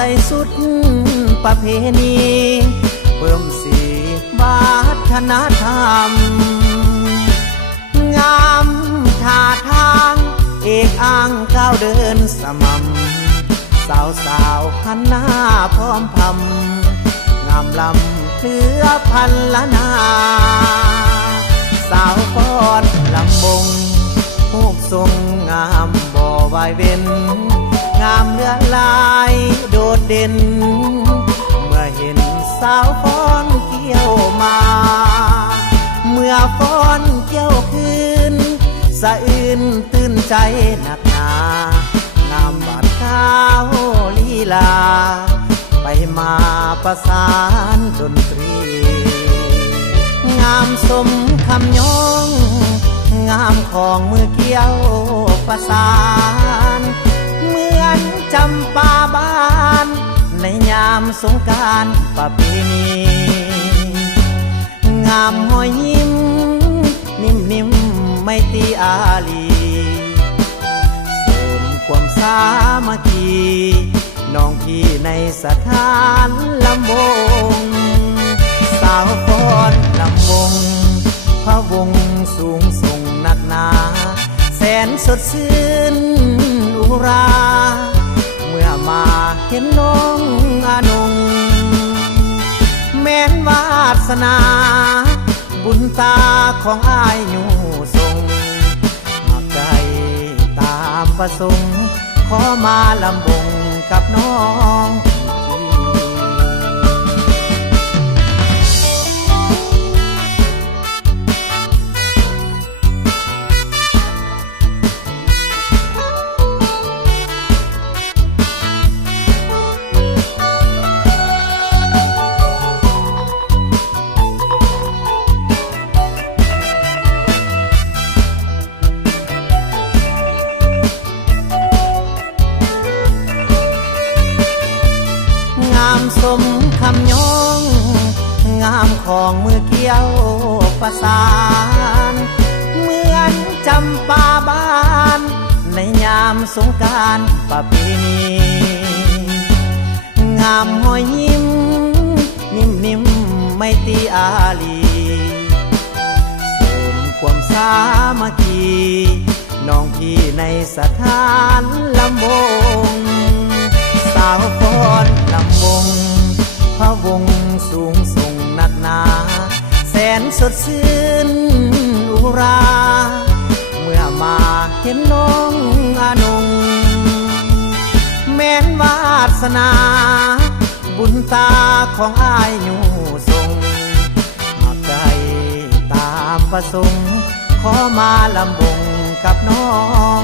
ส่สุดประเพณีเพิ่มสีวัฒนธรรมงามท่าทางเอกอ้างก้าวเดินสม่ำสาวหันหน้าพร้อมพำงามลำเครือพันละนาสาวฟ้อนลำบงรูปทรงงามบ่วายเว้นงามเลือลายโดดเด่นเมื่อเห็นสาวฟ้อนเกี่ยวมาเมื่อฟ้อนเกี่ยวคืนสะอื้นตื่นใจหนักหนางามบาดข้าวลีลาไปมาประสานดนตรีงามสมคำย้องงามของมือเกี่ยวประสานเหมือนจำปาบานในยามสงกรานต์ประเพณีงามหอยยิ้มนิ่มๆไม่ตีอาลีเสริมความสามัคคีน้องพี่ในสถานลำวงสาวฟ้อนลำวงพระวงสูงส่งนักหนาแสนสดชื่นอุราเมื่อมาเห็นน้องอนงแม้นวาสนาบุญตาของอ้ายอยู่ทรงหากใจตามประสงค์ขอมาลำวงกับน้องสมคำย้องงามของมือเกี่ยวประสานเหมือนจำปาบานในยามสงกรานต์ประเพณีงามหอยยิ้มนิ่มๆไม่ตีอาลีเสริมความสามัคคีน้องพี่ในสถานลำวงสาวฟ้อนลำวงพระวงสูงส่งนักหนาแสนสดชื่นอุราเมื่อมาเห็นน้องอนงแม้นวาสนาบุญตาของอ้ายอยู่ทรงหากใจตามประสงค์ขอมาลำวงกับน้อง